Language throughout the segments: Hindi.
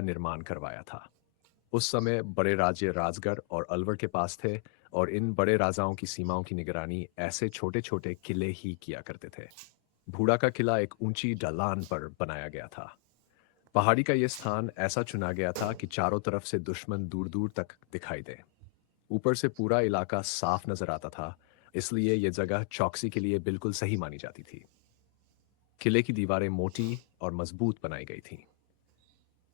का निर्माण करवाया था। उस समय बड़े राज्य राजगढ़ और अलवर के पास थे, और इन बड़े राजाओं की सीमाओं की निगरानी ऐसे छोटे-छोटे किले ही किया करते थे। भूड़ा का किला एक ऊंची ढलान पर बनाया गया था। पहाड़ी का यह स्थान ऐसा चुना गया था कि चारों तरफ से दुश्मन दूर-दूर तक दिखाई दे। ऊपर से पूरा इलाका साफ नजर आता था, इसलिए यह जगह चौकसी के लिए बिल्कुल सही मानी जाती थी। किले की दीवारें मोटी और मजबूत बनाई गई थीं।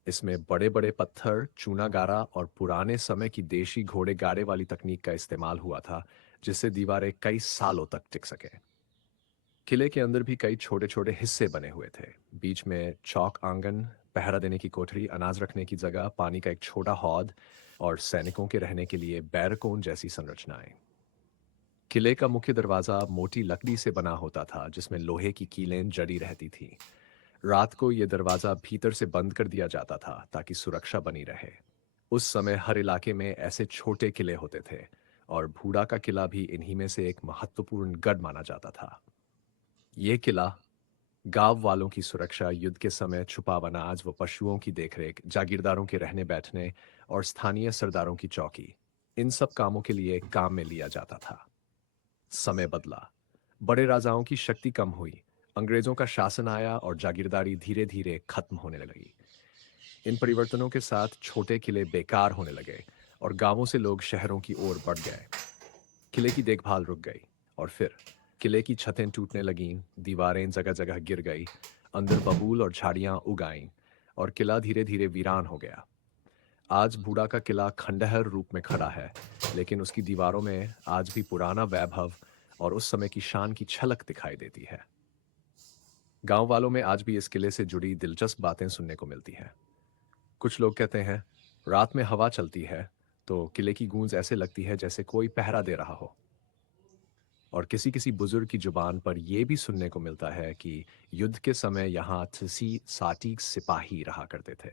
इसमें बड़े-बड़े पत्थर, चूना गारा और पुराने समय की देशी घोड़े गाड़े वाली तकनीक का इस्तेमाल हुआ था, जिससे दीवारें कई सालों तक टिक सकें। किले के अंदर भी कई छोटे-छोटे हिस्से बने हुए थे। बीच में चौक आंगन, पहरा देने की कोठरी, अनाज रखने की जगह, पानी का एक छोटा हौद और सैनिकों के रहने के लिए बैरकोन जैसी संरचनाएं। किले का मुख्य दरवाजा मोटी लकड़ी से बना होता था, जिसमें लोहे की कीलें जड़ी रहती थीं। रात को यह दरवाजा भीतर से बंद कर दिया जाता था ताकि सुरक्षा बनी रहे। उस समय हर इलाके में ऐसे छोटे किले होते थे, और भूड़ा का किला भी इन्हीं में से एक महत्वपूर्ण गढ़ माना जाता था। ये किला गांव वालों की सुरक्षा, युद्ध के समय छुपा अनाज व पशुओं की देखरेख, जागीरदारों के रहने बैठने और स्थानीय सरदारों की चौकी, इन सब कामों के लिए काम में लिया जाता था। समय बदला, बड़े राजाओं की शक्ति कम हुई, अंग्रेजों का शासन आया और जागीरदारी धीरे धीरे खत्म होने लगी। इन परिवर्तनों के साथ छोटे किले बेकार होने लगे और गांवों से लोग शहरों की ओर बढ़ गए। किले की देखभाल रुक गई, और फिर किले की छतें टूटने लगीं, दीवारें जगह जगह गिर गई, अंदर बबूल और झाड़ियां उग आईं, और किला धीरे धीरे वीरान हो गया। आज बूढ़ा का किला खंडहर रूप में खड़ा है, लेकिन उसकी दीवारों में आज भी पुराना वैभव और उस समय की शान की झलक दिखाई देती है। गांव वालों में आज भी इस किले से जुड़ी दिलचस्प बातें सुनने को मिलती हैं। कुछ लोग कहते हैं, रात में हवा चलती है तो किले की गूंज ऐसे लगती है जैसे कोई पहरा दे रहा हो। और किसी किसी बुजुर्ग की जुबान पर यह भी सुनने को मिलता है कि युद्ध के समय यहाँ 80-60 सिपाही रहा करते थे।